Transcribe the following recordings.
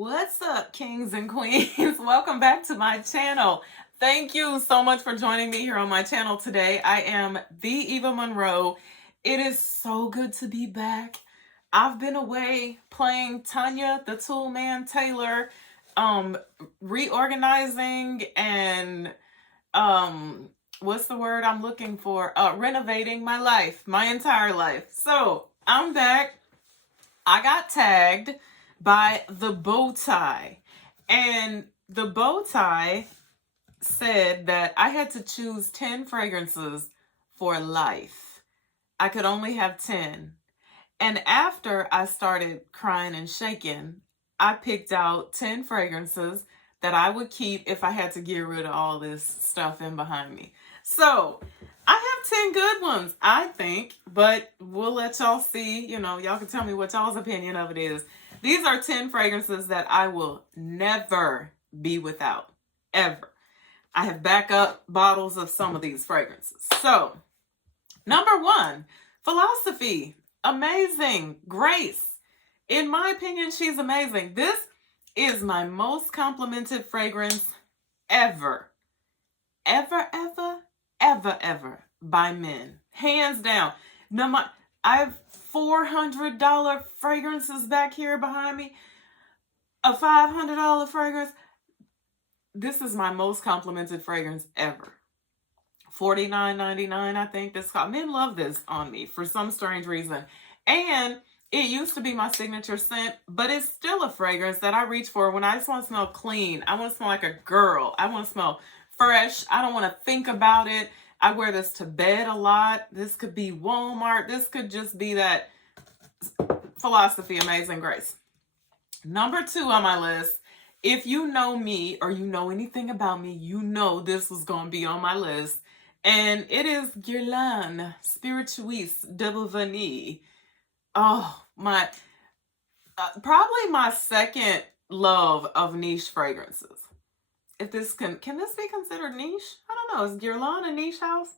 What's up, kings and queens? Welcome back to my channel. Thank you so much for joining me here on my channel today. I am the Eva Monroe. It is so good to be back. I've been away playing Tanya, the Tool Man Taylor, reorganizing and what's the word I'm looking for? Renovating my life, my entire life. So I'm back. I got tagged by the bow tie, and the bow tie said that I had to choose 10 fragrances for life. I could only have 10. And after I started crying and shaking, I picked out 10 fragrances that I would keep if I had to get rid of all this stuff in behind me. So I have 10 good ones, I think, but we'll let y'all see. Y'all can tell me what y'all's opinion of it is. These are 10 fragrances that I will never be without, ever. I have backup bottles of some of these fragrances. So, number 1, Philosophy. Amazing. Grace. In my opinion, she's amazing. This is my most complimented fragrance ever. Ever by men. Hands down. I have $400 fragrances back here behind me. A $500 fragrance. This is my most complimented fragrance ever. $49.99, I think this cost. Men love this on me for some strange reason. And it used to be my signature scent, but it's still a fragrance that I reach for when I just want to smell clean. I want to smell like a girl. I want to smell fresh. I don't want to think about it. I wear this to bed a lot. This could be Walmart. This could just be that Philosophy Amazing Grace. Number 2 on my list, if you know me or you know anything about me, you know this was going to be on my list. And it is Guerlain Spirituese Double Vanille. Oh, probably my second love of niche fragrances. If this can this be considered niche? I don't know. Is Guerlain a niche house?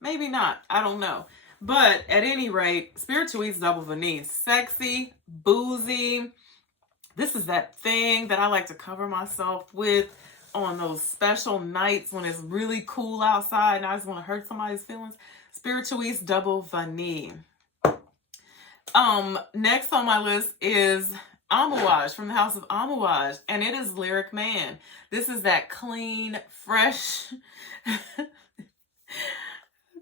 Maybe not. I don't know. But at any rate, Spirituese Double Vanille. Sexy, boozy. This is that thing that I like to cover myself with on those special nights when it's really cool outside and I just want to hurt somebody's feelings. Spirituese Double Vanille. Next on my list is Amouage from the house of Amouage, and it is Lyric Man. This is that clean, fresh.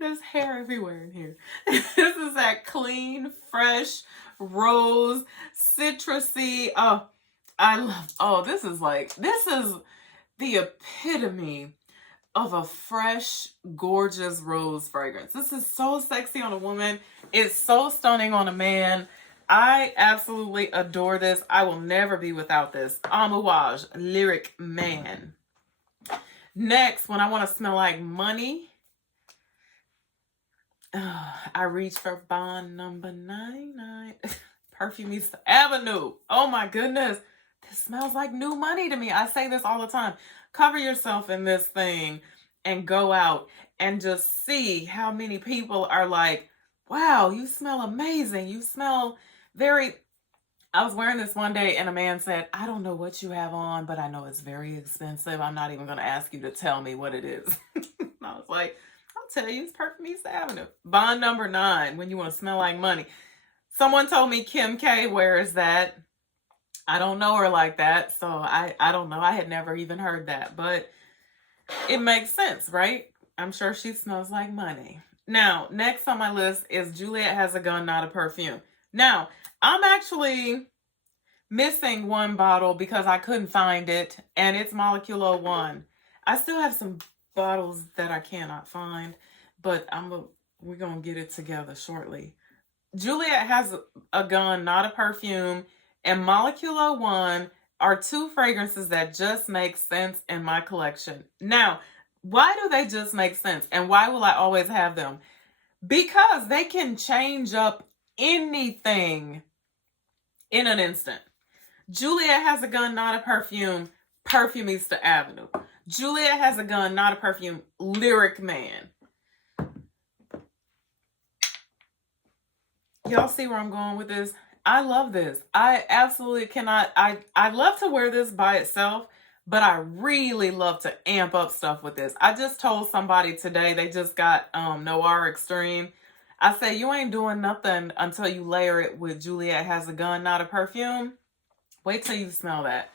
There's hair everywhere in here. This is that clean, fresh, rose, citrusy. This is the epitome of a fresh, gorgeous rose fragrance. This is so sexy on a woman. It's so stunning on a man. I absolutely adore this. I will never be without this. Amouage Lyric Man. Next, when I want to smell like money, I reach for bond number 99. Perfumista Ave. Oh my goodness. This smells like new money to me. I say this all the time. Cover yourself in this thing and go out and just see how many people are like, wow, you smell amazing. You smell very... I was wearing this one day and a man said, I don't know what you have on, but I know it's very expensive. I'm not even going to ask you to tell me what it is. I was like, I'll tell you, it's Perfumista Ave. Bond number 9, when you want to smell like money. Someone told me Kim K wears that. I don't know her like that, so I don't know. I had never even heard that, but it makes sense, right? I'm sure she smells like money. Now, next on my list is Juliet Has a Gun, Not a Perfume. Now, I'm actually missing one bottle because I couldn't find it, and it's Molecule 01. I still have some bottles that I cannot find, but we're going to get it together shortly. Juliet Has a Gun, Not a Perfume, and Molecule 01 are 2 fragrances that just make sense in my collection. Now, why do they just make sense? And why will I always have them? Because they can change up anything in an instant. Juliet Has a Gun, Not a Perfume, Perfumista Ave. Juliet Has a Gun, Not a Perfume, Lyric Man. Y'all see where I'm going with this? I love this. I absolutely cannot. I love to wear this by itself, but I really love to amp up stuff with this. I just told somebody today, they just got Noir Extreme. I say, you ain't doing nothing until you layer it with Juliet Has a Gun, Not a Perfume. Wait till you smell that.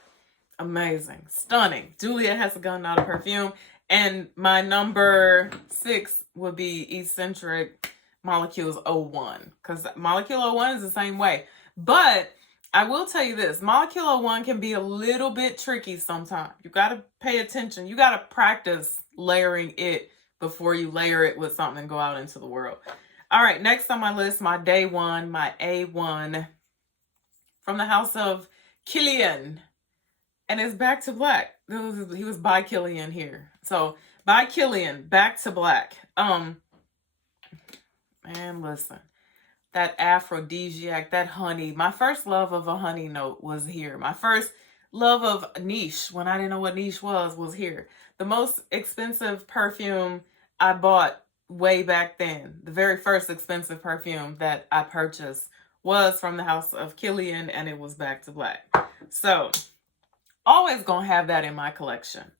Amazing. Stunning. Juliet Has a Gun, Not a Perfume. And my number 6 would be Eccentric Molecules 01. Because Molecule 01 is the same way. But I will tell you this. Molecule 01 can be a little bit tricky sometimes. You got to pay attention. You got to practice layering it before you layer it with something and go out into the world. All right, next on my list, my day one, my A1 from the house of Kilian. And it's Back to Black. He was by Kilian here. So, by Kilian, Back to Black. Man, listen. That aphrodisiac, that honey. My first love of a honey note was here. My first love of niche, when I didn't know what niche was here. The most expensive perfume I bought way back then, the very first expensive perfume that I purchased was from the house of Kilian, and it was Back to Black. So, always gonna have that in my collection.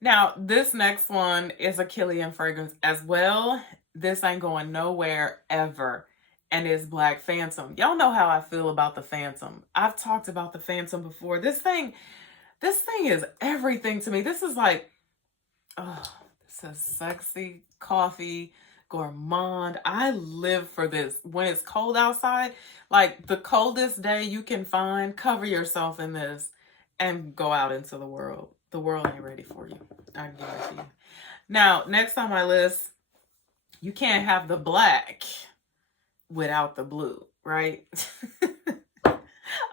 Now, this next one is a Kilian fragrance as well. This ain't going nowhere ever. And it's Black Phantom. Y'all know how I feel about the Phantom. I've talked about the Phantom before. This thing is everything to me. This is like, oh, this is sexy, coffee, gourmand. I live for this. When it's cold outside, like the coldest day you can find, cover yourself in this and go out into the world. The world ain't ready for you. I guarantee you. Now, next on my list, you can't have the black without the blue, right?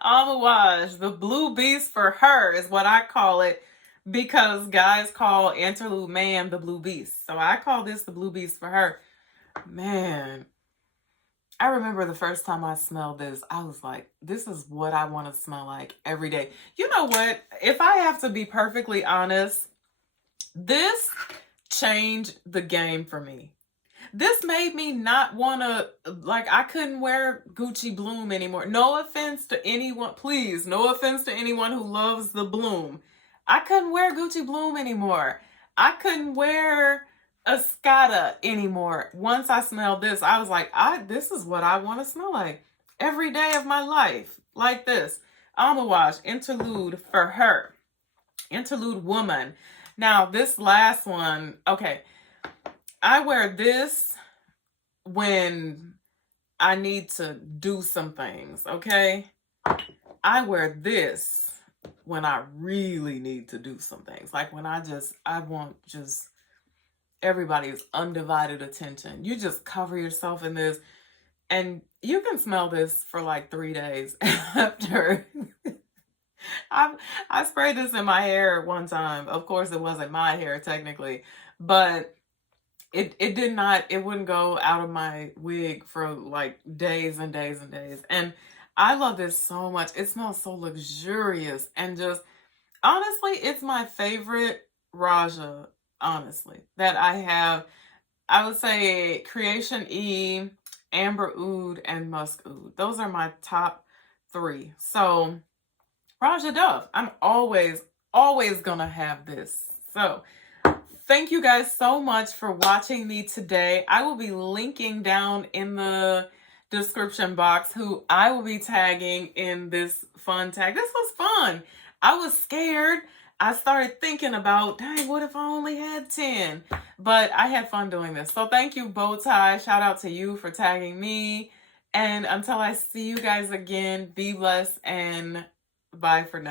Amouage, the blue beast for her is what I call it, because guys call Interlude Man the blue beast. So I call this the blue beast for her. Man, I remember the first time I smelled this, I was like, this is what I want to smell like every day. You know what? If I have to be perfectly honest, this changed the game for me. This made me not want to, like, I couldn't wear Gucci Bloom anymore. No offense to anyone, please, no offense to anyone who loves the Bloom. I couldn't wear Gucci Bloom anymore. I couldn't wear Escada anymore. Once I smelled this, I was like, this is what I want to smell like every day of my life. Like this. Amouage, Interlude for her. Interlude Woman. Now, this last one, okay. I wear this when I need to do some things, okay? I wear this when I really need to do some things. Like when I want just everybody's undivided attention. You just cover yourself in this and you can smell this for like 3 days after. I sprayed this in my hair one time. Of course, it wasn't my hair technically, but it wouldn't go out of my wig for like days and days and days. And I love this so much. It smells so luxurious and just, honestly, it's my favorite Roja, honestly, that I have. I would say Creation E, Amber Oud, and Musk Oud. Those are my top 3. So, Roja Dove, I'm always gonna have this. So, thank you guys so much for watching me today. I will be linking down in the description box who I will be tagging in this fun tag. This was fun. I was scared. I started thinking about, dang, what if I only had 10? But I had fun doing this. So thank you, Bowtie. Shout out to you for tagging me. And until I see you guys again, be blessed and bye for now.